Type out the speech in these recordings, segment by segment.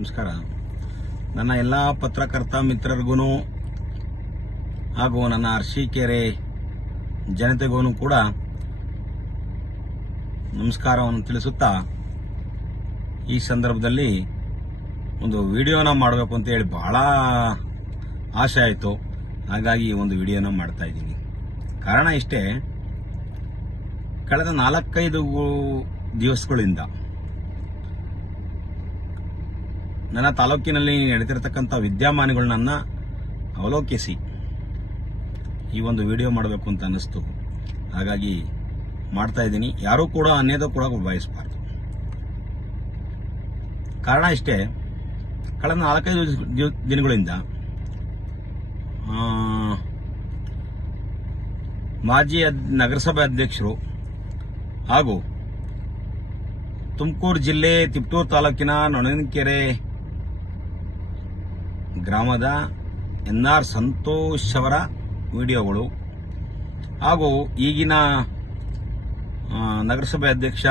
ನಮಸ್ಕಾರ ನನ್ನ ಎಲ್ಲ ಪತ್ರಕರ್ತ ಮಿತ್ರರಿಗೂ ಹಾಗೂ ನನ್ನ ಅರ್ಶಿಕೆರೆ ಜನತೆಗೂ ಕೂಡ ನಮಸ್ಕಾರವನ್ನು ತಿಳಿಸುತ್ತಾ ಈ ಸಂದರ್ಭದಲ್ಲಿ ಒಂದು ವಿಡಿಯೋನ ಮಾಡಬೇಕು ಅಂತೇಳಿ ಬಹಳ ಆಸೆ ಆಯಿತು ಹಾಗಾಗಿ ಈ ಒಂದು ವಿಡಿಯೋನ ಮಾಡ್ತಾ ಇದ್ದೀನಿ ಕಾರಣ ಇಷ್ಟೇ ಕಳೆದ ನಾಲ್ಕೈದು ದಿವಸಗಳಿಂದ ನನ್ನ ತಾಲೂಕಿನಲ್ಲಿ ನಡೆದಿರತಕ್ಕಂಥ ವಿದ್ಯಮಾನಗಳನ್ನ ಅವಲೋಕಿಸಿ ಈ ಒಂದು ವಿಡಿಯೋ ಮಾಡಬೇಕು ಅಂತ ಅನ್ನಿಸ್ತು ಹಾಗಾಗಿ ಮಾಡ್ತಾ ಇದ್ದೀನಿ ಯಾರೂ ಕೂಡ ಅನ್ನೋದು ಕೂಡ ಬಯಸಬಾರ್ದು ಕಾರಣ ಇಷ್ಟೇ ಕಳೆದ ನಾಲ್ಕೈದು ದಿನಗಳಿಂದ ಮಾಜಿ ನಗರಸಭೆ ಅಧ್ಯಕ್ಷರು ಹಾಗೂ ತುಮಕೂರು ಜಿಲ್ಲೆ ತಿಪ್ಟೂರು ತಾಲೂಕಿನ ನೊಣನಕೆರೆ ಗ್ರಾಮದ ಎನ್ ಆರ್ ಸಂತೋಷ್ ಅವರ ವಿಡಿಯೋಗಳು ಹಾಗೂ ಈಗಿನ ನಗರಸಭೆ ಅಧ್ಯಕ್ಷ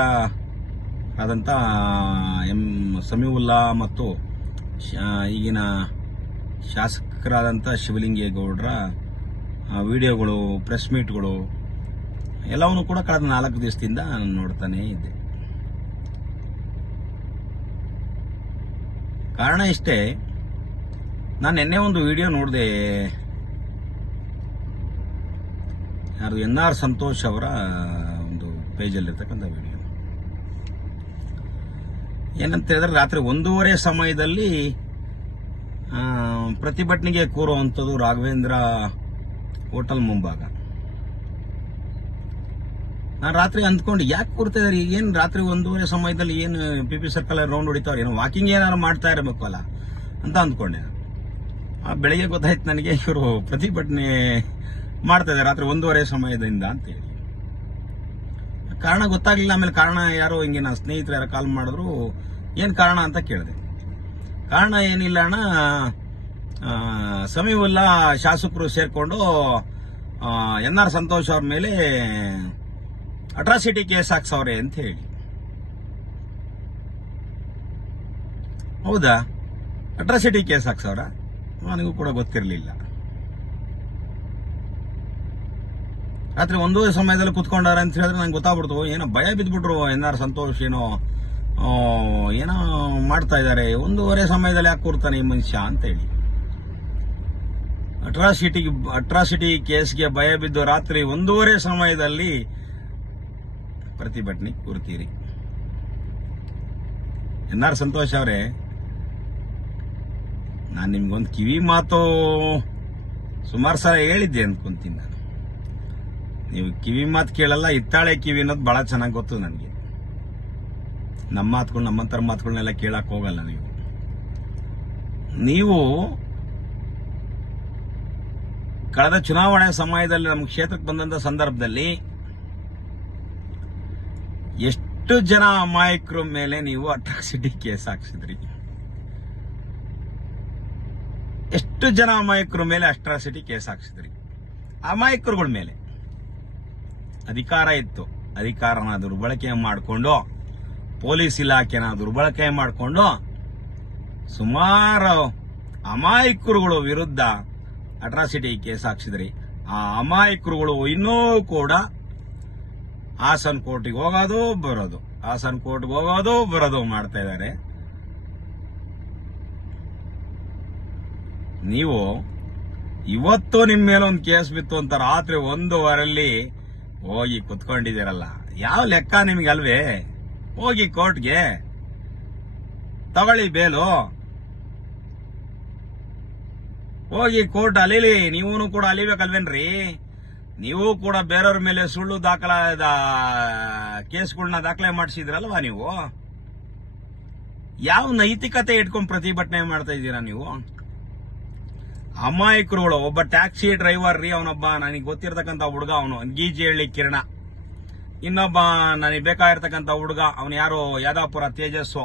ಆದಂಥ ಎಂ ಸಮೀವುಲ್ಲಾ ಮತ್ತು ಈಗಿನ ಶಾಸಕರಾದಂಥ ಶಿವಲಿಂಗೇಗೌಡರ ವಿಡಿಯೋಗಳು ಪ್ರೆಸ್ ಮೀಟ್ಗಳು ಎಲ್ಲವನ್ನು ಕೂಡ ಕಳೆದ ನಾಲ್ಕು ದಿವಸದಿಂದ ನಾನು ನೋಡ್ತಾನೇ ಇದ್ದೆ ಕಾರಣ ಇಷ್ಟೇ ನಾನು ನಿನ್ನೆ ಒಂದು ವಿಡಿಯೋ ನೋಡಿದೆ ಯಾರು ಎನ್ ಆರ್ ಸಂತೋಷ್ ಅವರ ಒಂದು ಪೇಜಲ್ಲಿರ್ತಕ್ಕಂಥ ವಿಡಿಯೋ ಏನಂತ ಹೇಳಿದ್ರೆ ರಾತ್ರಿ ಒಂದೂವರೆ ಸಮಯದಲ್ಲಿ ಪ್ರತಿಭಟನೆಗೆ ಕೂರುವಂಥದ್ದು ರಾಘವೇಂದ್ರ ಹೋಟೆಲ್ ಮುಂಭಾಗ ನಾನು ರಾತ್ರಿ ಅಂದ್ಕೊಂಡು ಯಾಕೆ ಕೂರ್ತಾ ಈಗ ಏನು ರಾತ್ರಿ ಒಂದೂವರೆ ಸಮಯದಲ್ಲಿ ಏನು ಪಿ ಪಿ ಸರ್ಕಲ್ ರೌಂಡ್ ಹೊಡಿತಾವ್ರೆ ಏನೋ ವಾಕಿಂಗ್ ಏನಾದ್ರು ಮಾಡ್ತಾ ಇರಬೇಕಲ್ಲ ಅಂತ ಅಂದ್ಕೊಂಡೆ ಬೆಳಿಗ್ಗೆ ಗೊತ್ತಾಯ್ತು ನನಗೆ ಇವರು ಪ್ರತಿಭಟನೆ ಮಾಡ್ತಾ ಇದ್ದಾರೆ ರಾತ್ರಿ ಒಂದೂವರೆ ಸಮಯದಿಂದ ಅಂತೇಳಿ ಕಾರಣ ಗೊತ್ತಾಗ್ಲಿಲ್ಲ ಆಮೇಲೆ ಕಾರಣ ಯಾರೋ ಹಿಂಗೆ ನಾ ಸ್ನೇಹಿತರು ಯಾರು ಕಾಲ್ ಮಾಡಿದ್ರು ಏನು ಕಾರಣ ಅಂತ ಕೇಳಿದೆ ಕಾರಣ ಏನಿಲ್ಲ ಅಣ್ಣ ಸಮೀವುಲ್ಲ ಶಾಸಕರು ಸೇರಿಕೊಂಡು ಎನ್ ಆರ್ ಸಂತೋಷ್ ಅವ್ರ ಮೇಲೆ ಅಟ್ರಾಸಿಟಿ ಕೇಸ್ ಹಾಕ್ಸವ್ರೆ ಅಂತ ಹೇಳಿ ಹೌದಾ ಅಟ್ರಾಸಿಟಿ ಕೇಸ್ ಹಾಕ್ಸವ್ರಾ ನನಗೂ ಕೂಡ ಗೊತ್ತಿರಲಿಲ್ಲ ರಾತ್ರಿ ಒಂದೂವರೆ ಸಮಯದಲ್ಲಿ ಕುತ್ಕೊಂಡಾರ ಅಂತ ಹೇಳಿದ್ರೆ ನಂಗೆ ಗೊತ್ತಾಗ್ಬಿಡ್ತು ಏನೋ ಭಯ ಬಿದ್ದುಬಿಟ್ರು ಏನಾರು ಸಂತೋಷ್ ಏನೋ ಏನೋ ಮಾಡ್ತಾ ಇದ್ದಾರೆ ಒಂದೂವರೆ ಸಮಯದಲ್ಲಿ ಯಾಕೆ ಕೂರ್ತಾನೆ ಈ ಮನುಷ್ಯ ಅಂತೇಳಿ ಅಟ್ರಾಸಿಟಿ ಅಟ್ರಾಸಿಟಿ ಕೇಸ್ಗೆ ಭಯ ಬಿದ್ದು ರಾತ್ರಿ ಒಂದೂವರೆ ಸಮಯದಲ್ಲಿ ಪ್ರತಿಭಟನೆ ಕೂರ್ತೀರಿ ಎನ್ ಆರ್ ಸಂತೋಷ್ ಅವರೇ ನಾನು ನಿಮ್ಗೊಂದು ಕಿವಿ ಮಾತು ಸುಮಾರು ಸಲ ಹೇಳಿದ್ದೆ ಅಂದ್ಕೊಂತೀನಿ ನಾನು ನೀವು ಕಿವಿ ಮಾತು ಕೇಳಲ್ಲ ಇತ್ತಾಳೆ ಕಿವಿ ಅನ್ನೋದು ಭಾಳ ಚೆನ್ನಾಗಿ ಗೊತ್ತು ನನಗೆ ನಮ್ಮ ಮಾತುಗಳು ನಮ್ಮಂತರ ಮಾತುಗಳನ್ನೆಲ್ಲ ಕೇಳಕ್ಕೆ ಹೋಗಲ್ಲ ನೀವು ನೀವು ಕಳೆದ ಚುನಾವಣೆ ಸಮಯದಲ್ಲಿ ನಮ್ಮ ಕ್ಷೇತ್ರಕ್ಕೆ ಬಂದಂಥ ಸಂದರ್ಭದಲ್ಲಿ ಎಷ್ಟು ಜನ ಅಮಾಯಕರ ಮೇಲೆ ನೀವು ಅಟ್ರಾಸಿಟಿ ಕೇಸ್ ಹಾಕ್ಸಿದ್ರಿ ಎಷ್ಟು ಜನ ಅಮಾಯಕರ ಮೇಲೆ ಅಸ್ಟ್ರಾಸಿಟಿ ಕೇಸ್ ಹಾಕ್ಸಿದ್ರಿ ಅಮಾಯಕರುಗಳ ಮೇಲೆ ಅಧಿಕಾರ ಇತ್ತು ಅಧಿಕಾರನ ದುರ್ಬಳಕೆ ಮಾಡಿಕೊಂಡು ಪೊಲೀಸ್ ಇಲಾಖೆನ ದುರ್ಬಳಕೆ ಮಾಡಿಕೊಂಡು ಸುಮಾರು ಅಮಾಯಕರುಗಳ ವಿರುದ್ಧ ಅಟ್ರಾಸಿಟಿ ಕೇಸ್ ಹಾಕ್ಸಿದ್ರಿ ಆ ಅಮಾಯಕರುಗಳು ಇನ್ನೂ ಕೂಡ ಹಾಸನ್ ಕೋರ್ಟಿಗೆ ಹೋಗೋದು ಬರೋದು ಹಾಸನ್ ಕೋರ್ಟ್ಗೆ ಹೋಗೋದು ಬರೋದು ಮಾಡ್ತಾ ಇದ್ದಾರೆ ನೀವು ಇವತ್ತು ನಿಮ್ ಮೇಲೆ ಒಂದು ಕೇಸ್ ಬಿತ್ತು ಅಂತ ರಾತ್ರಿ ವಾರಲ್ಲಿ ಹೋಗಿ ಕುತ್ಕೊಂಡಿದ್ದೀರಲ್ಲ ಯಾವ ಲೆಕ್ಕ ನಿಮ್ಗೆ ಅಲ್ವೇ ಹೋಗಿ ಕೋರ್ಟ್ಗೆ ತಗೊಳ್ಳಿ ಬೇಲು ಹೋಗಿ ಕೋರ್ಟ್ ಅಲೀಲಿ ನೀವೂ ಕೂಡ ಅಲಿಬೇಕಲ್ವೇನ್ರಿ ನೀವು ಕೂಡ ಬೇರೆಯವ್ರ ಮೇಲೆ ಸುಳ್ಳು ದಾಖಲಾದ ಕೇಸ್ಗಳನ್ನ ದಾಖಲೆ ಮಾಡಿಸಿದ್ರಲ್ವಾ ನೀವು ಯಾವ ನೈತಿಕತೆ ಇಟ್ಕೊಂಡು ಪ್ರತಿಭಟನೆ ಮಾಡ್ತಾ ಇದ್ದೀರಾ ನೀವು ಅಮಾಯಕರುಗಳು ಒಬ್ಬ ಟ್ಯಾಕ್ಸಿ ಡ್ರೈವರ್ ರೀ ಅವನೊಬ್ಬ ನನಗೆ ಗೊತ್ತಿರತಕ್ಕಂತ ಹುಡುಗ ಅವನು ಹೇಳಿ ಕಿರಣ ಇನ್ನೊಬ್ಬ ನನಗೆ ಬೇಕಾಗಿರ್ತಕ್ಕಂಥ ಹುಡುಗ ಅವನು ಯಾರು ಯಾದಾಪುರ ತೇಜಸ್ಸು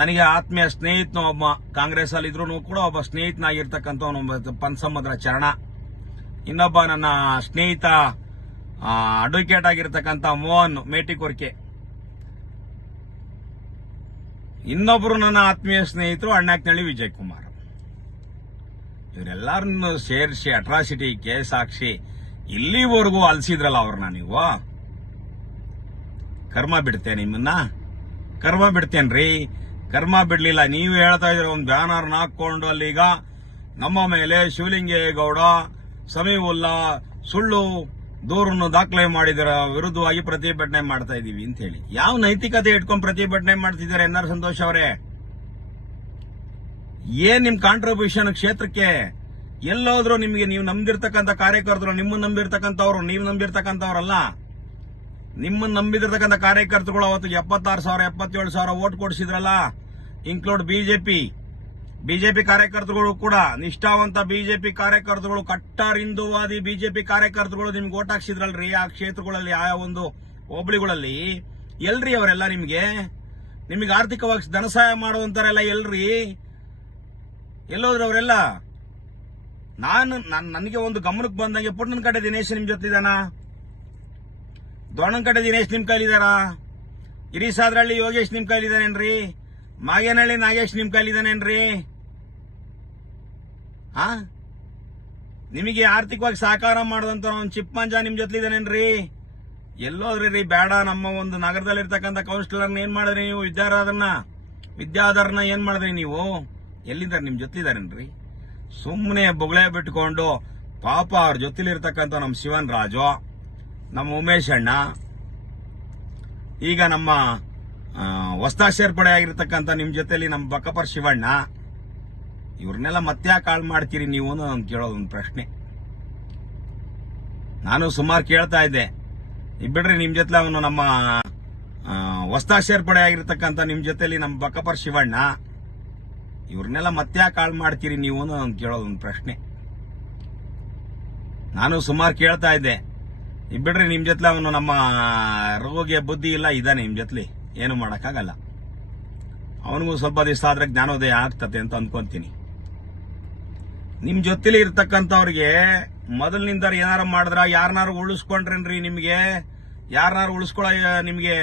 ನನಗೆ ಆತ್ಮೀಯ ಸ್ನೇಹಿತನು ಒಬ್ಬ ಕಾಂಗ್ರೆಸ್ ಅಲ್ಲಿ ಇದ್ರು ಕೂಡ ಒಬ್ಬ ಸ್ನೇಹಿತನಾಗಿರ್ತಕ್ಕಂತ ಪನ್ಸಮದ್ರ ಚರಣ ಇನ್ನೊಬ್ಬ ನನ್ನ ಸ್ನೇಹಿತ ಅಡ್ವೊಕೇಟ್ ಆಗಿರ್ತಕ್ಕಂಥ ಮೋಹನ್ ಮೇಟಿ ಕೋರ್ಕೆ ಇನ್ನೊಬ್ಬರು ನನ್ನ ಆತ್ಮೀಯ ಸ್ನೇಹಿತರು ಅಣ್ಣಾಕ್ನಳ್ಳಿ ವಿಜಯ್ ಕುಮಾರ್ ಇವರೆಲ್ಲರನ್ನು ಸೇರಿಸಿ ಅಟ್ರಾಸಿಟಿ ಕೇಸ್ ಹಾಕ್ಸಿ ಇಲ್ಲಿವರೆಗೂ ಅಲ್ಸಿದ್ರಲ್ಲ ಅವ್ರನ್ನ ನೀವು ಕರ್ಮ ಬಿಡ್ತೇನೆ ನಿಮ್ಮನ್ನ ಕರ್ಮ ಬಿಡ್ತೇನ್ರಿ ಕರ್ಮ ಬಿಡ್ಲಿಲ್ಲ ನೀವು ಹೇಳ್ತಾ ಇದ್ರೆ ಒಂದು ಬ್ಯಾನರ್ ಹಾಕೊಂಡು ಅಲ್ಲಿಗ ನಮ್ಮ ಮೇಲೆ ಶಿವಲಿಂಗೇಗೌಡ ಸಮೀವುಲ್ಲಾ ಸುಳ್ಳು ದೂರನ್ನು ದಾಖಲೆ ಮಾಡಿದರ ವಿರುದ್ಧವಾಗಿ ಪ್ರತಿಭಟನೆ ಮಾಡ್ತಾ ಇದೀವಿ ಅಂತ ಹೇಳಿ ಯಾವ ನೈತಿಕತೆ ಇಟ್ಕೊಂಡು ಪ್ರತಿಭಟನೆ ಮಾಡ್ತಿದ್ದಾರೆ ಎನ್ ಆರ್ ಸಂತೋಷ್ ಅವರೇ ಏನ್ ನಿಮ್ ಕಾಂಟ್ರಿಬ್ಯೂಷನ್ ಕ್ಷೇತ್ರಕ್ಕೆ ಎಲ್ಲೋದ್ರು ನಿಮಗೆ ನೀವು ನಂಬಿರ್ತಕ್ಕಂಥ ಕಾರ್ಯಕರ್ತರು ನಿಮ್ಮನ್ನು ನಂಬಿರ್ತಕ್ಕಂಥವ್ರು ನೀವು ನಂಬಿರ್ತಕ್ಕಂಥವ್ರಲ್ಲ ನಿಮ್ಮನ್ನ ನಂಬಿದಿರ್ತಕ್ಕಂಥ ಕಾರ್ಯಕರ್ತರುಗಳು ಅವತ್ತು ಎಪ್ಪತ್ತಾರು ಸಾವಿರ ಎಪ್ಪತ್ತೇಳು ಸಾವಿರ ಓಟ್ ಕೊಡಿಸಿದ್ರಲ್ಲ ಇನ್ಕ್ಲೂಡ್ ಬಿಜೆಪಿ ಬಿಜೆಪಿ ಕಾರ್ಯಕರ್ತರುಗಳು ಕೂಡ ನಿಷ್ಠಾವಂತ ಬಿಜೆಪಿ ಕಾರ್ಯಕರ್ತರುಗಳು ಕಟ್ಟರ್ ಹಿಂದೂವಾದಿ ಬಿಜೆಪಿ ಕಾರ್ಯಕರ್ತರುಗಳು ನಿಮ್ಗೆ ಓಟ್ ಹಾಕ್ಸಿದ್ರಲ್ರಿ ಆ ಕ್ಷೇತ್ರಗಳಲ್ಲಿ ಆ ಒಂದು ಹೋಬಳಿಗಳಲ್ಲಿ ಎಲ್ರಿ ಅವರೆಲ್ಲ ನಿಮಗೆ ನಿಮಗೆ ಆರ್ಥಿಕವಾಗಿ ಧನಸಹಾಯ ಮಾಡುವಂತಾರೆಲ್ಲ ಎಲ್ರಿ ಎಲ್ಲೋದ್ರ ಅವರೆಲ್ಲ ನಾನು ನನಗೆ ಒಂದು ಗಮನಕ್ಕೆ ಬಂದಂಗೆ ಪುಟ್ಟನ ಕಡೆ ದಿನೇಶ್ ನಿಮ್ ಜೊತೆ ಇದಾನ ದೋಣನ್ ಕಡೆ ದಿನೇಶ್ ನಿಮ್ ಕಾಲಿದಾರ ಹಿರಿಸಾದ್ರಳ್ಳಿ ಯೋಗೇಶ್ ನಿಮ್ ಕಾಲಿದಾನೇನ್ರಿ ಮಾಗೇನಹಳ್ಳಿ ನಾಗೇಶ್ ನಿಮ್ ಕಾಲಿದಾನೇನ್ರಿ ಹಾ ನಿಮಗೆ ಆರ್ಥಿಕವಾಗಿ ಸಹಕಾರ ಮಾಡದಂತ ಒಂದು ಚಿಪ್ಪಂಜ ನಿಮ್ ಜೊತೆಲಿದಾನೇನ್ರಿ ಎಲ್ಲೋದ್ರಿ ರೀ ಬೇಡ ನಮ್ಮ ಒಂದು ನಗರದಲ್ಲಿ ಕೌನ್ಸಿಲರ್ನ ಏನ್ ಮಾಡಿದ್ರಿ ನೀವು ವಿದ್ಯಾರಾಧನ ವಿದ್ಯಾಧರ್ನ ಏನ್ ಮಾಡಿದ್ರಿ ನೀವು ಎಲ್ಲಿದ್ದಾರೆ ನಿಮ್ಮ ಜೊತೆಲಿದ್ದಾರೇನ್ರಿ ಸುಮ್ಮನೆ ಬೊಗಳೆ ಬಿಟ್ಕೊಂಡು ಪಾಪ ಅವ್ರ ಜೊತೆಲಿರ್ತಕ್ಕಂಥ ನಮ್ಮ ಶಿವನ್ ರಾಜು ನಮ್ಮ ಉಮೇಶ್ ಅಣ್ಣ ಈಗ ನಮ್ಮ ಹೊಸ್ತಾ ಸೇರ್ಪಡೆ ಆಗಿರ್ತಕ್ಕಂಥ ನಿಮ್ಮ ಜೊತೆಲಿ ನಮ್ಮ ಬಕ್ಕಪ್ಪರ್ ಶಿವಣ್ಣ ಇವ್ರನ್ನೆಲ್ಲ ಮತ್ತೆ ಕಾಳು ಮಾಡ್ತೀರಿ ನೀವು ನಾನು ನಮ್ಗೆ ಕೇಳೋದು ಒಂದು ಪ್ರಶ್ನೆ ನಾನು ಸುಮಾರು ಕೇಳ್ತಾ ಇದ್ದೆ ಇಬ್ಬಿಡ್ರಿ ನಿಮ್ಮ ಜೊತೆ ಅವನು ನಮ್ಮ ಹೊಸ್ತಾ ಸೇರ್ಪಡೆ ಆಗಿರ್ತಕ್ಕಂಥ ನಿಮ್ಮ ಜೊತೆಲಿ ನಮ್ಮ ಬಕ್ಕಪ್ಪರ್ ಶಿವಣ್ಣ ಇವ್ರನ್ನೆಲ್ಲ ಮತ್ತೆ ಕಾಳು ಮಾಡ್ತೀರಿ ನೀವು ಅಂತ ಕೇಳೋದು ಒಂದು ಪ್ರಶ್ನೆ ನಾನು ಸುಮಾರು ಕೇಳ್ತಾ ಇದ್ದೆ ಬಿಡ್ರಿ ನಿಮ್ಮ ಜೊತೆ ಅವನು ನಮ್ಮ ರೋಗಿಯ ಬುದ್ಧಿ ಇಲ್ಲ ಇದಾನೆ ನಿಮ್ಮ ಜೊತೆ ಏನು ಮಾಡೋಕ್ಕಾಗಲ್ಲ ಅವನಿಗೂ ಸ್ವಲ್ಪ ದಿವಸ ಆದ್ರೆ ಜ್ಞಾನೋದಯ ಆಗ್ತದೆ ಅಂತ ಅನ್ಕೊಂತೀನಿ ನಿಮ್ಮ ಜೊತೆಲಿ ಇರ್ತಕ್ಕಂಥವ್ರಿಗೆ ಮೊದಲಿನಿಂದ ಏನಾರು ಮಾಡಿದ್ರ ಯಾರನ್ನಾರು ಉಳಿಸ್ಕೊಂಡ್ರೇನ್ರಿ ನಿಮಗೆ ಯಾರನ್ನಾರು ಉಳಿಸ್ಕೊಳ ನಿಮಗೆ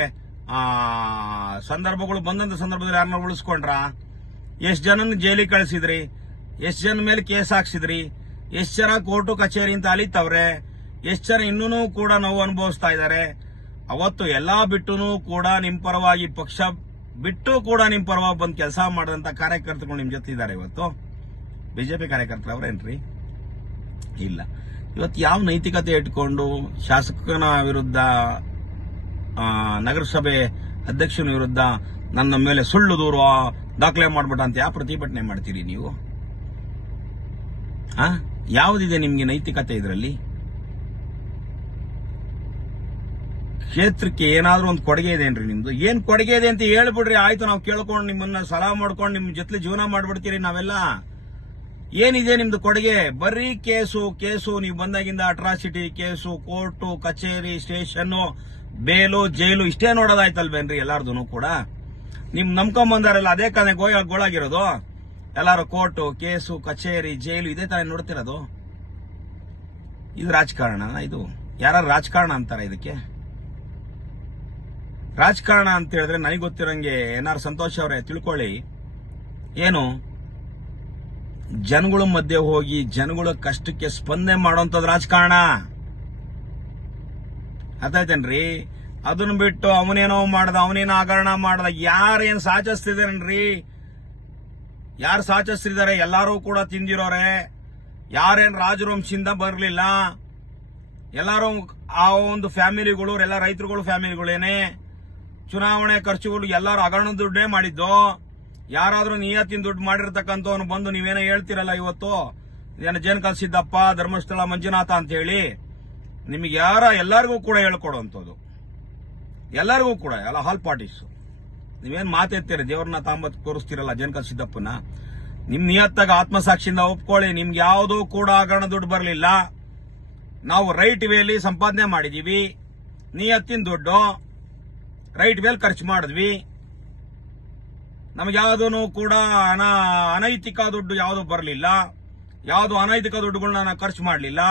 ಸಂದರ್ಭಗಳು ಬಂದಂಥ ಸಂದರ್ಭದಲ್ಲಿ ಯಾರನ್ನಾರು ಉಳಿಸ್ಕೊಂಡ್ರಾ ಎಷ್ಟು ಜನನ ಜೈಲಿಗೆ ಕಳಿಸಿದ್ರಿ ಎಷ್ಟು ಜನ ಮೇಲೆ ಕೇಸ್ ಹಾಕ್ಸಿದ್ರಿ ಎಷ್ಟು ಜನ ಕೋರ್ಟು ಕಚೇರಿ ಅಂತ ಅಲಿತವ್ರೆ ಎಷ್ಟು ಜನ ಇನ್ನೂ ಕೂಡ ನೋವು ಅನುಭವಿಸ್ತಾ ಇದ್ದಾರೆ ಅವತ್ತು ಎಲ್ಲಾ ಬಿಟ್ಟು ಕೂಡ ನಿಮ್ಮ ಪರವಾಗಿ ಪಕ್ಷ ಬಿಟ್ಟು ಕೂಡ ನಿಮ್ಮ ಪರವಾಗಿ ಬಂದು ಕೆಲಸ ಮಾಡಿದಂಥ ಕಾರ್ಯಕರ್ತರು ನಿಮ್ಮ ಜೊತೆ ಇದ್ದಾರೆ ಇವತ್ತು ಬಿಜೆಪಿ ಕಾರ್ಯಕರ್ತರವ್ರೇನ್ರಿ ಇಲ್ಲ ಇವತ್ತು ಯಾವ ನೈತಿಕತೆ ಇಟ್ಕೊಂಡು ಶಾಸಕನ ವಿರುದ್ಧ ನಗರಸಭೆ ಅಧ್ಯಕ್ಷನ ವಿರುದ್ಧ ನನ್ನ ಮೇಲೆ ಸುಳ್ಳು ದೂರು ದಾಖಲೆ ಮಾಡ್ಬಿಟ್ಟ ಅಂತ ಯಾವ ಪ್ರತಿಭಟನೆ ಮಾಡ್ತೀರಿ ನೀವು ಆ ಯಾವುದಿದೆ ನಿಮಗೆ ನೈತಿಕತೆ ಇದರಲ್ಲಿ ಕ್ಷೇತ್ರಕ್ಕೆ ಏನಾದರೂ ಒಂದು ಕೊಡುಗೆ ಇದೆ ಏನ್ರಿ ನಿಮ್ದು ಏನು ಕೊಡುಗೆ ಇದೆ ಅಂತ ಹೇಳ್ಬಿಡ್ರಿ ಆಯ್ತು ನಾವು ಕೇಳ್ಕೊಂಡು ನಿಮ್ಮನ್ನ ಸಲಹಾ ಮಾಡ್ಕೊಂಡು ನಿಮ್ಮ ಜೊತೆ ಜೀವನ ಮಾಡ್ಬಿಡ್ತೀರಿ ನಾವೆಲ್ಲ ಏನಿದೆ ನಿಮ್ದು ಕೊಡುಗೆ ಬರೀ ಕೇಸು ಕೇಸು ನೀವು ಬಂದಾಗಿಂದ ಅಟ್ರಾಸಿಟಿ ಕೇಸು ಕೋರ್ಟು ಕಚೇರಿ ಸ್ಟೇಷನ್ ಬೇಲು ಜೈಲು ಇಷ್ಟೇ ನೋಡೋದಾಯ್ತಲ್ವೇನ್ರಿ ಎಲ್ಲಾರ್ದು ಕೂಡ ನಿಮ್ ಬಂದಾರಲ್ಲ ಅದೇ ಕಾರಣ ಗೋಳಾಗಿರೋದು ಎಲ್ಲಾರು ಕೋರ್ಟು ಕೇಸು ಕಚೇರಿ ಜೈಲು ಇದೇ ತರ ನೋಡ್ತಿರೋದು ಇದು ರಾಜಕಾರಣ ಇದು ಯಾರು ರಾಜಕಾರಣ ಅಂತಾರೆ ಇದಕ್ಕೆ ರಾಜಕಾರಣ ಅಂತ ಹೇಳಿದ್ರೆ ನನಗೆ ಗೊತ್ತಿರೋಂಗೆ ಏನಾರು ಸಂತೋಷ್ ಅವರೇ ತಿಳ್ಕೊಳ್ಳಿ ಏನು ಜನಗಳ ಮಧ್ಯೆ ಹೋಗಿ ಜನಗಳ ಕಷ್ಟಕ್ಕೆ ಸ್ಪಂದನೆ ಮಾಡುವಂಥದ್ದು ರಾಜಕಾರಣ ಅರ್ಥಾಯ್ತೇನ್ರಿ ಅದನ್ನ ಬಿಟ್ಟು ಅವನೇನೋ ಮಾಡ್ದ ಅವನೇನೋ ಆಗರಣ ಮಾಡ್ದ ಯಾರೇನು ಸಾಚಿಸ್ತಿದ್ದೀರನ್ರಿ ಯಾರು ಸಾಚಸ್ತಿದ್ದಾರೆ ಎಲ್ಲರೂ ಕೂಡ ತಿಂದಿರೋರೆ ಯಾರೇನು ರಾಜವಂಶಿಂದ ಬರಲಿಲ್ಲ ಎಲ್ಲರೂ ಆ ಒಂದು ಫ್ಯಾಮಿಲಿಗಳು ಎಲ್ಲ ರೈತರುಗಳು ಫ್ಯಾಮಿಲಿಗಳೇನೆ ಚುನಾವಣೆ ಖರ್ಚುಗಳು ಎಲ್ಲರೂ ಹಗರಣ ದುಡ್ಡೇ ಮಾಡಿದ್ದು ಯಾರಾದರೂ ನಿಯತ್ತಿನ ದುಡ್ಡು ಮಾಡಿರ್ತಕ್ಕಂಥವ್ನು ಬಂದು ನೀವೇನೋ ಹೇಳ್ತಿರಲ್ಲ ಇವತ್ತು ಏನು ಜೇನ್ ಸಿದ್ದಪ್ಪ ಧರ್ಮಸ್ಥಳ ಮಂಜುನಾಥ ಅಂತ ಹೇಳಿ ನಿಮ್ಗೆ ಯಾರ ಎಲ್ಲರಿಗೂ ಕೂಡ ಹೇಳ್ಕೊಡುವಂಥದ್ದು ಎಲ್ಲರಿಗೂ ಕೂಡ ಎಲ್ಲ ಹಾಲ್ ಪಾರ್ಟೀಸ್ ನೀವೇನು ಮಾತೆತ್ತೀರಿ ದೇವ್ರನ್ನ ತಾಂಬತ್ ತೋರಿಸ್ತೀರಲ್ಲ ಜನಕ ಸಿದ್ದಪ್ಪನ ನಿಮ್ಮ ನಿಯತ್ತಾಗ ಆತ್ಮಸಾಕ್ಷಿಯಿಂದ ಒಪ್ಕೊಳ್ಳಿ ನಿಮ್ಗೆ ಯಾವುದೂ ಕೂಡ ಹಗರಣ ದುಡ್ಡು ಬರಲಿಲ್ಲ ನಾವು ರೈಟ್ ವೇಲಿ ಸಂಪಾದನೆ ಮಾಡಿದೀವಿ ನಿಯತ್ತಿನ ದುಡ್ಡು ರೈಟ್ ವೇಲ್ ಖರ್ಚು ಮಾಡಿದ್ವಿ ನಮಗೆ ಯಾವುದೂ ಕೂಡ ಅನ ಅನೈತಿಕ ದುಡ್ಡು ಯಾವುದು ಬರಲಿಲ್ಲ ಯಾವುದು ಅನೈತಿಕ ದುಡ್ಡುಗಳನ್ನ ನಾವು ಖರ್ಚು ಮಾಡಲಿಲ್ಲ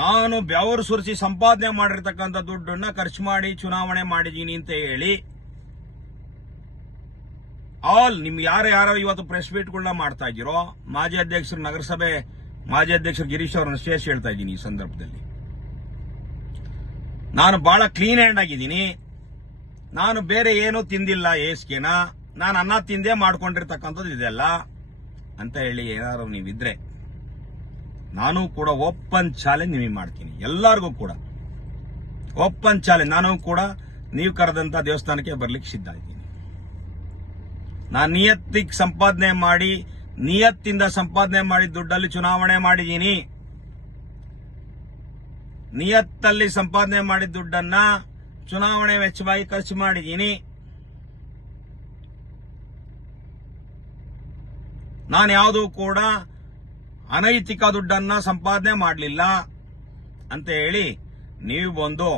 ನಾನು ಬೆವರು ಸುರಿಸಿ ಸಂಪಾದನೆ ಮಾಡಿರ್ತಕ್ಕಂಥ ದುಡ್ಡನ್ನ ಖರ್ಚು ಮಾಡಿ ಚುನಾವಣೆ ಮಾಡಿದ್ದೀನಿ ಅಂತ ಹೇಳಿ ಆಲ್ ನಿಮ್ಗೆ ಯಾರು ಯಾರು ಇವತ್ತು ಪ್ರೆಸ್ ಮೀಟ್ಗಳನ್ನ ಮಾಡ್ತಾ ಇದ್ದೀರೋ ಮಾಜಿ ಅಧ್ಯಕ್ಷರು ನಗರಸಭೆ ಮಾಜಿ ಅಧ್ಯಕ್ಷರು ಗಿರೀಶ್ ಅವರನ್ನು ಸೇರಿಸಿ ಹೇಳ್ತಾ ಇದ್ದೀನಿ ಈ ಸಂದರ್ಭದಲ್ಲಿ ನಾನು ಬಹಳ ಕ್ಲೀನ್ ಹ್ಯಾಂಡ್ ಆಗಿದ್ದೀನಿ ನಾನು ಬೇರೆ ಏನೂ ತಿಂದಿಲ್ಲ ಏಸ್ಗೆನ ನಾನು ಅನ್ನ ತಿಂದೇ ಮಾಡ್ಕೊಂಡಿರ್ತಕ್ಕಂಥದ್ದು ಇದೆಲ್ಲ ಅಂತ ಹೇಳಿ ಏನಾದ್ರು ನೀವಿದ್ರೆ ನಾನು ಕೂಡ ಓಪನ್ ಚಾಲೆಂಜ್ ನಿಮಗೆ ಮಾಡ್ತೀನಿ ಎಲ್ಲರಿಗೂ ಕೂಡ ಓಪನ್ ಚಾಲೆಂಜ್ ನಾನು ಕೂಡ ನೀವು ಕರೆದಂತ ದೇವಸ್ಥಾನಕ್ಕೆ ಬರ್ಲಿಕ್ಕೆ ಸಿದ್ಧ ಇದ್ದೀನಿ ನಾನು ನಿಯತ್ತಿಗೆ ಸಂಪಾದನೆ ಮಾಡಿ ನಿಯತ್ತಿಂದ ಸಂಪಾದನೆ ಮಾಡಿ ದುಡ್ಡಲ್ಲಿ ಚುನಾವಣೆ ಮಾಡಿದ್ದೀನಿ ನಿಯತ್ತಲ್ಲಿ ಸಂಪಾದನೆ ಮಾಡಿದ ದುಡ್ಡನ್ನ ಚುನಾವಣೆ ವೆಚ್ಚವಾಗಿ ಖರ್ಚು ಮಾಡಿದ್ದೀನಿ ನಾನು ಯಾವುದೂ ಕೂಡ ಅನೈತಿಕ ದುಡ್ಡನ್ನ ಸಂಪಾದನೆ ಮಾಡಲಿಲ್ಲ ಅಂತ ಹೇಳಿ ನೀವು ಬಂದು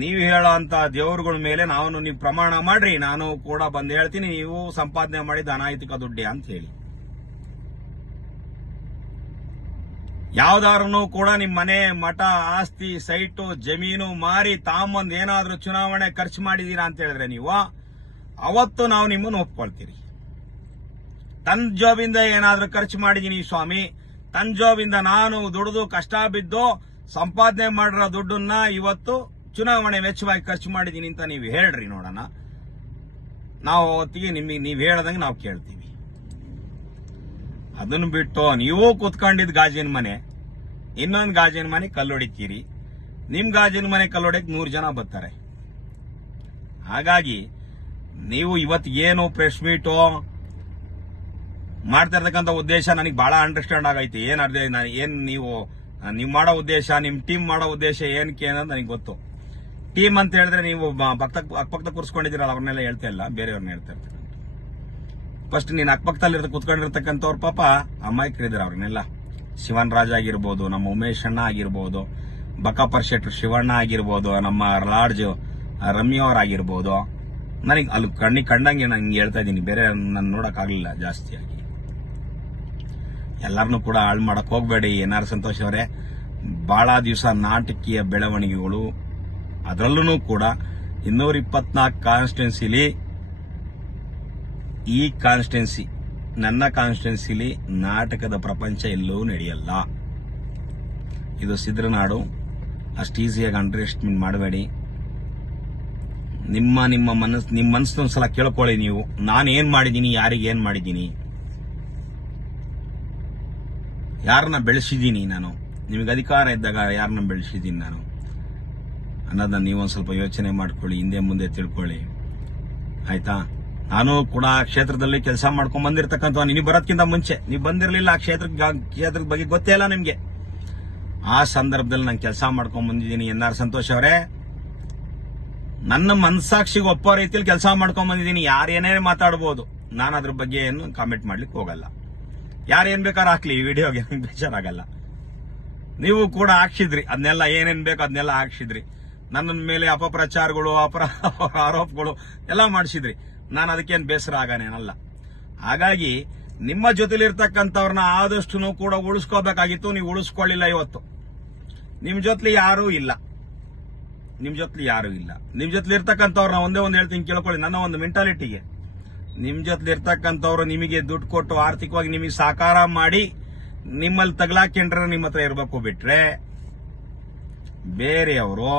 ನೀವು ಹೇಳೋ ಅಂತ ದೇವರುಗಳ ಮೇಲೆ ನಾನು ನೀವು ಪ್ರಮಾಣ ಮಾಡ್ರಿ ನಾನು ಕೂಡ ಬಂದು ಹೇಳ್ತೀನಿ ನೀವು ಸಂಪಾದನೆ ಮಾಡಿದ ಅನೈತಿಕ ದುಡ್ಡೆ ಅಂತ ಹೇಳಿ ಯಾವ್ದಾರು ಕೂಡ ನಿಮ್ಮ ಮನೆ ಮಠ ಆಸ್ತಿ ಸೈಟು ಜಮೀನು ಮಾರಿ ತಾಂಬಂದ್ ಏನಾದರೂ ಚುನಾವಣೆ ಖರ್ಚು ಮಾಡಿದೀರಾ ಅಂತ ಹೇಳಿದ್ರೆ ನೀವು ಅವತ್ತು ನಾವು ನಿಮ್ಮನ್ನು ಒಪ್ಕೊಳ್ತೀರಿ ತನ್ನ ಜಾಬಿಂದ ಏನಾದರೂ ಖರ್ಚು ಮಾಡಿದೀನಿ ಸ್ವಾಮಿ ನನ್ನ ಜಾಬಿಂದ ನಾನು ದುಡಿದು ಕಷ್ಟ ಬಿದ್ದು ಸಂಪಾದನೆ ಮಾಡಿರೋ ದುಡ್ಡನ್ನ ಇವತ್ತು ಚುನಾವಣೆ ವೆಚ್ಚವಾಗಿ ಖರ್ಚು ಮಾಡಿದೀನಿ ಅಂತ ನೀವು ಹೇಳ್ರಿ ನೋಡೋಣ ನಾವು ಅವತ್ತಿಗೆ ನಿಮಗೆ ನೀವು ಹೇಳ್ದಂಗೆ ನಾವು ಕೇಳ್ತೀವಿ ಅದನ್ನು ಬಿಟ್ಟು ನೀವು ಕುತ್ಕೊಂಡಿದ್ದ ಗಾಜಿನ ಮನೆ ಇನ್ನೊಂದು ಗಾಜಿನ ಮನೆ ಕಲ್ಲೊಡಿತೀರಿ ನಿಮ್ಮ ಗಾಜಿನ ಮನೆ ಕಲ್ಲೊಡಕ್ಕೆ ನೂರು ಜನ ಬರ್ತಾರೆ ಹಾಗಾಗಿ ನೀವು ಇವತ್ತು ಏನು ಪ್ರೆಸ್ ಮೀಟು ಮಾಡ್ತಾ ಇರ್ತಕ್ಕಂಥ ಉದ್ದೇಶ ನನಗೆ ಭಾಳ ಅಂಡರ್ಸ್ಟ್ಯಾಂಡ್ ಆಗೈತಿ ಏನು ಅರ್ಧ ನಾನು ಏನು ನೀವು ನೀವು ಮಾಡೋ ಉದ್ದೇಶ ನಿಮ್ಮ ಟೀಮ್ ಮಾಡೋ ಉದ್ದೇಶ ಏನಕ್ಕೆ ಅನ್ನೋದು ನನಗೆ ಗೊತ್ತು ಟೀಮ್ ಅಂತ ಹೇಳಿದ್ರೆ ನೀವು ಪಕ್ಕ ಅಕ್ಕಪಕ್ಕ ಕೂರಿಸ್ಕೊಂಡಿದ್ದೀರಲ್ಲ ಅವ್ರನ್ನೆಲ್ಲ ಹೇಳ್ತಾ ಇಲ್ಲ ಬೇರೆಯವ್ರನ್ನ ಹೇಳ್ತಾ ಇರ್ತಾರೆ ಫಸ್ಟ್ ನೀನು ಅಕ್ಕಪಕ್ಕದಲ್ಲಿ ಕುತ್ಕೊಂಡಿರ್ತಕ್ಕಂಥವ್ರ ಪಾಪ ಅಮಾಯಕರಿದ್ದಾರೆ ಅವ್ರನ್ನೆಲ್ಲ ಶಿವನ್ ರಾಜ ಆಗಿರ್ಬೋದು ನಮ್ಮ ಉಮೇಶ್ ಅಣ್ಣ ಆಗಿರ್ಬೋದು ಬಕಾಪರ್ ಶೆಟ್ರು ಶಿವಣ್ಣ ಆಗಿರ್ಬೋದು ನಮ್ಮ ಲಾಡ್ಜ್ ರಮ್ಯ ಆಗಿರ್ಬೋದು ನನಗೆ ಅಲ್ಲಿ ಕಣ್ಣಿಗೆ ಕಂಡಂಗೆ ನಾನು ಹೇಳ್ತಾ ಇದ್ದೀನಿ ಬೇರೆ ನಾನು ನೋಡೋಕ್ಕಾಗಲಿಲ್ಲ ಜಾಸ್ತಿಯಾಗಿ ಎಲ್ಲರನ್ನೂ ಕೂಡ ಹಾಳು ಮಾಡಕ್ ಹೋಗಬೇಡಿ ಎನ್ಆರ್ ಸಂತೋಷ್ ಅವರೇ ಬಹಳ ದಿವಸ ನಾಟಕೀಯ ಬೆಳವಣಿಗೆಗಳು ಅದರಲ್ಲೂ ಕೂಡ ಇನ್ನೂರ ಇಪ್ಪತ್ನಾಲ್ಕು ಕಾನ್ಸ್ಟಿಟ್ಯೂನ್ಸಿಲಿ ಈ ಕಾನ್ಸ್ಟಿಟ್ಯೂನ್ಸಿ ನನ್ನ ಕಾನ್ಸ್ಟಿಟ್ಯೂನ್ಸಿಲಿ ನಾಟಕದ ಪ್ರಪಂಚ ಎಲ್ಲೂ ನಡೆಯಲ್ಲ ಇದು ಸಿದ್ರನಾಡು ಅಷ್ಟು ಈಸಿಯಾಗಿ ಅಂಡರ್ ಎಸ್ಟಿಮೇಟ್ ಮಾಡಬೇಡಿ ನಿಮ್ಮ ನಿಮ್ಮ ಮನಸ್ಸು ನಿಮ್ಮ ಮನಸ್ಸನ್ನೊಂದ್ಸಲ ಕೇಳ್ಕೊಳ್ಳಿ ನೀವು ನಾನು ಏನು ಮಾಡಿದ್ದೀನಿ ಯಾರಿಗೆ ಮಾಡಿದ್ದೀನಿ ಯಾರನ್ನ ಬೆಳೆಸಿದ್ದೀನಿ ನಾನು ನಿಮಗೆ ಅಧಿಕಾರ ಇದ್ದಾಗ ಯಾರನ್ನ ಬೆಳೆಸಿದ್ದೀನಿ ನಾನು ಅನ್ನೋದನ್ನ ಒಂದು ಸ್ವಲ್ಪ ಯೋಚನೆ ಮಾಡ್ಕೊಳ್ಳಿ ಹಿಂದೆ ಮುಂದೆ ತಿಳ್ಕೊಳ್ಳಿ ಆಯ್ತಾ ನಾನು ಕೂಡ ಆ ಕ್ಷೇತ್ರದಲ್ಲಿ ಕೆಲಸ ಮಾಡ್ಕೊಂಡು ಬಂದಿರತಕ್ಕಂಥ ನೀವು ಬರೋದಕ್ಕಿಂತ ಮುಂಚೆ ನೀವು ಬಂದಿರಲಿಲ್ಲ ಆ ಕ್ಷೇತ್ರಕ್ಕೆ ಕ್ಷೇತ್ರದ ಬಗ್ಗೆ ಗೊತ್ತೇ ಇಲ್ಲ ನಿಮಗೆ ಆ ಸಂದರ್ಭದಲ್ಲಿ ನಾನು ಕೆಲಸ ಮಾಡ್ಕೊಂಡು ಬಂದಿದ್ದೀನಿ ಎನ್ ಆರ್ ಸಂತೋಷ್ ಅವರೇ ನನ್ನ ಮನಸ್ಸಾಕ್ಷಿಗೆ ಒಪ್ಪೋ ರೀತಿಯಲ್ಲಿ ಕೆಲಸ ಮಾಡ್ಕೊಂಡು ಬಂದಿದ್ದೀನಿ ಯಾರೇನೇ ಮಾತಾಡ್ಬೋದು ನಾನು ಅದ್ರ ಬಗ್ಗೆ ಏನು ಕಾಮೆಂಟ್ ಮಾಡ್ಲಿಕ್ಕೆ ಹೋಗಲ್ಲ ಯಾರೇನ್ ಬೇಕಾದ್ರೂ ಹಾಕ್ಲಿ ಈ ವಿಡಿಯೋಗೆ ಬೇಜಾರಾಗಲ್ಲ ನೀವು ಕೂಡ ಹಾಕ್ಸಿದ್ರಿ ಅದನ್ನೆಲ್ಲ ಏನೇನ್ ಬೇಕು ಅದನ್ನೆಲ್ಲ ಹಾಕ್ಸಿದ್ರಿ ನನ್ನ ಮೇಲೆ ಅಪಪ್ರಚಾರಗಳು ಅಪರ ಆರೋಪಗಳು ಎಲ್ಲ ಮಾಡಿಸಿದ್ರಿ ನಾನು ಅದಕ್ಕೇನು ಬೇಸರ ಆಗಾನೇನಲ್ಲ ಹಾಗಾಗಿ ನಿಮ್ಮ ಜೊತೆಲಿರ್ತಕ್ಕಂಥವ್ರನ್ನ ಆದಷ್ಟು ಕೂಡ ಉಳಿಸ್ಕೋಬೇಕಾಗಿತ್ತು ನೀವು ಉಳಿಸ್ಕೊಳ್ಳಿಲ್ಲ ಇವತ್ತು ನಿಮ್ಮ ಜೊತೆಲಿ ಯಾರೂ ಇಲ್ಲ ನಿಮ್ಮ ಜೊತೆಲಿ ಯಾರೂ ಇಲ್ಲ ನಿಮ್ಮ ಜೊತೆಲಿ ಇರ್ತಕ್ಕಂಥವ್ರನ್ನ ಒಂದೇ ಒಂದು ಹೇಳ್ತೀನಿ ಕೇಳ್ಕೊಳ್ಳಿ ನನ್ನ ಒಂದು ಮೆಂಟಾಲಿಟಿಗೆ ನಿಮ್ಮ ಇರ್ತಕ್ಕಂಥವ್ರು ನಿಮಗೆ ದುಡ್ಡು ಕೊಟ್ಟು ಆರ್ಥಿಕವಾಗಿ ನಿಮಗೆ ಸಾಕಾರ ಮಾಡಿ ನಿಮ್ಮಲ್ಲಿ ತಗ್ಲಾಕೆಂಡ್ರೆ ನಿಮ್ಮ ಹತ್ರ ಇರಬೇಕು ಬಿಟ್ರೆ ಬೇರೆಯವರು